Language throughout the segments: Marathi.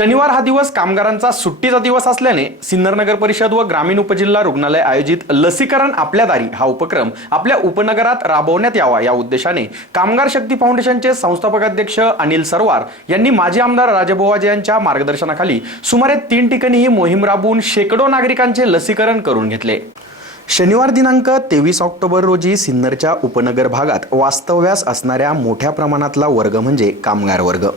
शनिवार हा दिवस कामगारांचा सुट्टीचा दिवस असल्याने सिन्नर नगर परिषद व ग्रामीण उपजिल्हा रुग्णालय आयोजित लसीकरण आपल्या दारी हा उपक्रम आपल्या उपनगरात राबवण्यात यावा या उद्देशाने कामगार शक्ती फाउंडेशनचे संस्थापक अध्यक्ष अनिल सरवार यांनी माजी आमदार राजभोवाजे यांच्या मार्गदर्शनाखाली सुमारे तीन ठिकाणी ही मोहीम राबवून शेकडो नागरिकांचे लसीकरण करून घेतले. शनिवार दिनांक तेवीस ऑक्टोबर रोजी सिन्नरच्या उपनगर भागात वास्तव्यास असणाऱ्या मोठ्या प्रमाणातला वर्ग म्हणजे कामगार वर्ग.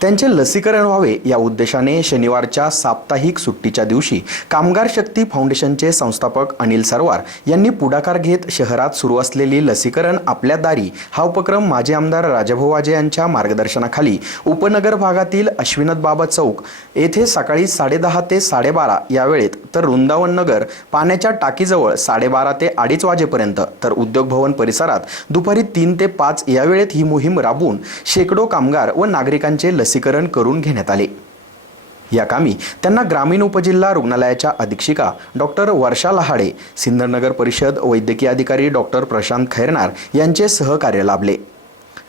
त्यांचे लसीकरण व्हावे या उद्देशाने शनिवारच्या साप्ताहिक सुट्टीच्या दिवशी कामगार शक्ती फाउंडेशनचे संस्थापक अनिल सरवार यांनी पुढाकार घेत शहरात सुरू असलेली लसीकरण आपल्या दारी हा उपक्रम माजी आमदार राजाभाऊ वाजे यांच्या मार्गदर्शनाखाली उपनगर भागातील अश्विनत बाबा चौक येथे सकाळी साडेदहा ते साडेबारा या वेळेत तर वृंदावन नगर पाण्याच्या टाकीजवळ साडेबारा ते अडीच वाजेपर्यंत तर उद्योग भवन परिसरात दुपारी तीन ते पाच या वेळेत ही मोहीम राबवून शेकडो कामगार व नागरिकांचे रुग्णांचे लसीकरण करून घेण्यात आले. या कामी त्यांना ग्रामीण उपजिल्हा रुग्णालयाच्या अधीक्षिका डॉक्टर वर्षा लहाडे सिन्नरनगर परिषद वैद्यकीय अधिकारी डॉक्टर प्रशांत खैरनार यांचे सहकार्य लाभले.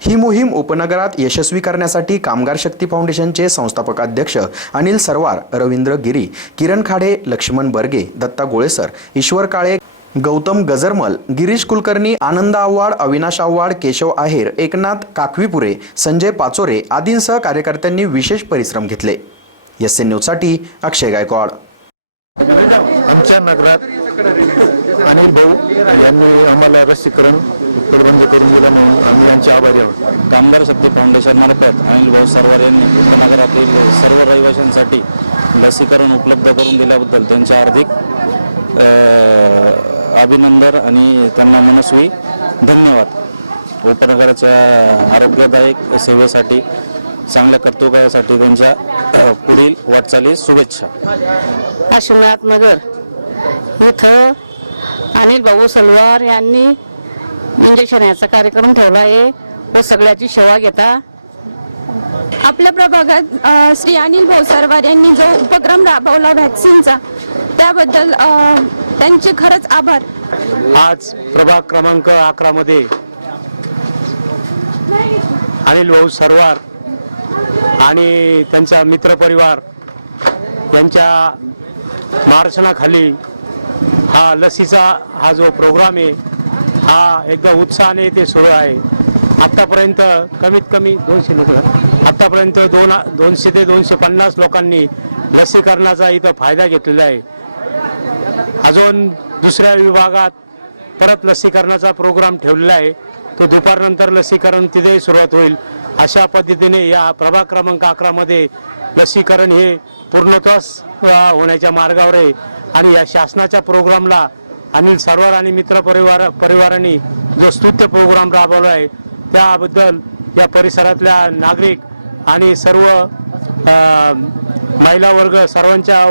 ही मोहीम उपनगरात यशस्वी करण्यासाठी कामगार शक्ती फाउंडेशनचे संस्थापक अध्यक्ष अनिल सरवार रवींद्र गिरी किरण खाडे लक्ष्मण बर्गे दत्ता गोळेसर ईश्वर काळे गौतम गजरमल गिरीश कुलकर्णी आनंद आव्हाड अविनाश आव्हाड केशव आहेर एकनाथ काकवीपुरे संजय पाचोरे आदींसह कार्यकर्त्यांनी विशेष परिश्रम घेतले. एस एन न्यूजसाठी अक्षय गायकवाड. आमच्या नगरात अनिल भाऊ यांनी आम्हाला लसीकरण प्रतिबंध करून दिलं म्हणून आम्ही यांचे आभारी आहोत. कामगार शक्ती फाउंडेशन मार्फत अनिल भाऊ सरवार यांनी उपनगरातील सर्व रहिवाशांसाठी लसीकरण उपलब्ध करून दिल्याबद्दल त्यांचे हार्दिक अभिनंदन आणि त्यांना मनस्वी धन्यवाद. उपनगराच्या आरोग्यदायक सेवेसाठी चांगल्या कर्तृत्वासाठी त्यांच्या पुढील वाटचालीस शुभेच्छा. काशीनाथ नगर इथं अनिल भाऊ सलवार यांनी इंजेक्शन याचा कार्यक्रम ठेवला आहे. व सगळ्याची सेवा घेता. आपल्या प्रभागात श्री अनिल भाऊ सरवार यांनी जो उपक्रम राबवला व्हॅक्सिनचा त्याबद्दल त्यांचे खरंच आभार. आज प्रभाग क्रमांक अकरामध्ये अनिल भाऊ सरवार आणि त्यांचा मित्रपरिवार यांच्या मार्शनाखाली हा लसीचा हा जो प्रोग्राम आहे हा एकदा उत्साहाने ते सुरू आहे. आत्तापर्यंत कमीत कमी दोनशे लोक आत्तापर्यंत दोन दोनशे ते दोनशे पन्नास लोकांनी लसीकरणाचा इथं फायदा घेतलेला आहे. अजून दुसऱ्या विभागात परत लसीकरणाचा प्रोग्राम ठेवलेला आहे. तो दुपारनंतर लसीकरण तिथेही सुरुवात होईल. अशा पद्धतीने या प्रभाग क्रमांक अकरामध्ये लसीकरण हे पूर्णत्वास होण्याच्या मार्गावर आहे. आणि या शासनाच्या प्रोग्रामला अनिल सरवार आणि मित्र परिवार परिवारांनी जो स्तुत्य प्रोग्राम राबवला आहे त्याबद्दल या परिसरातल्या नागरिक आणि सर्व महिला वर्ग सर्वांच्या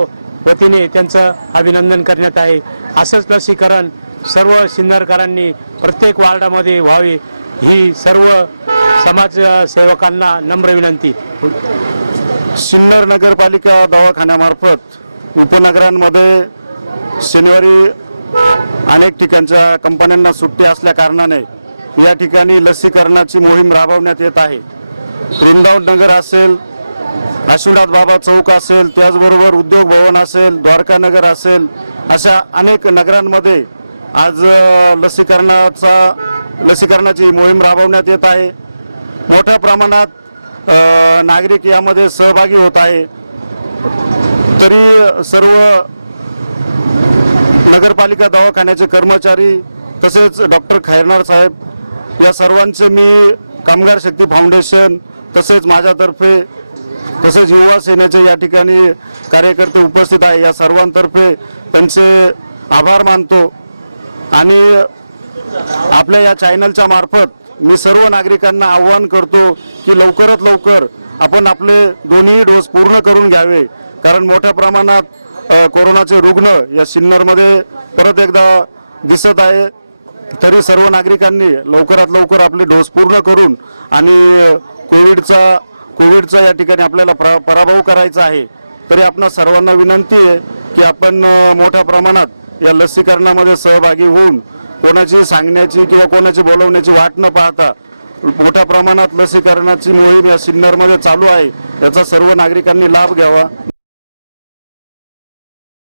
वतीने त्यांचं अभिनंदन करण्यात आहे. असंच लसीकरण सर्व सिन्नरकरांनी प्रत्येक वार्डामध्ये व्हावे. ही सर्व समाजसेवकांना नम्र विनंती. सिन्नर नगरपालिका दवाखान्यामार्फत उपनगरांमध्ये शनिवारी अनेक ठिकाणच्या कंपन्यांना सुट्टी असल्या कारणाने या ठिकाणी लसीकरणाची मोहीम राबवण्यात येत आहे. वृंदावन नगर असेल आशुनाथ बाबा चौक असेल त्याचबरोबर उद्योग भवन असेल द्वारकानगर असेल अशा अनेक नगरांमध्ये आज लसीकरणाचा लसीकरणाची मोहीम राबवण्यात येत आहे. मोठ्या प्रमाणात नागरिक यामध्ये सहभागी होत आहे. तरी सर्व नगरपालिका दवाखान्याचे कर्मचारी तसेच डॉक्टर खैरनार साहेब या सर्वांचे मी कामगार शक्ती फाउंडेशन तसेच माझ्यातर्फे तसेच युवा सेनेचे या ठिकाणी कार्यकर्ते उपस्थित आहे. या सर्वांतर्फे त्यांचे आभार मानतो. आणि आपल्या या चॅनलच्या मार्फत मी सर्व नागरिकांना आव्हान करतो की लवकरात लवकर आपण आपले दोन्ही डोस पूर्ण करून घ्यावे. कारण मोठ्या प्रमाणात कोरोनाचे रुग्ण या सिन्नरमध्ये परत एकदा दिसत आहे. तरी सर्व नागरिकांनी लवकरात लवकर आपले डोस पूर्ण करून आणि कोविडचा कोविडचा या ठिकाणी आपल्याला प्रा पराभव करायचा आहे तरी आपणा सर्वांना विनंती आहे की आपण मोठ्या प्रमाणात या लसीकरणामध्ये सहभागी होऊन कोणाची सांगण्याची किंवा कोणाची बोलवण्याची वाट न पाहता मोठ्या प्रमाणात लसीकरणाची मोहीम या सिन्नरमध्ये चालू आहे याचा सर्व नागरिकांनी लाभ घ्यावा.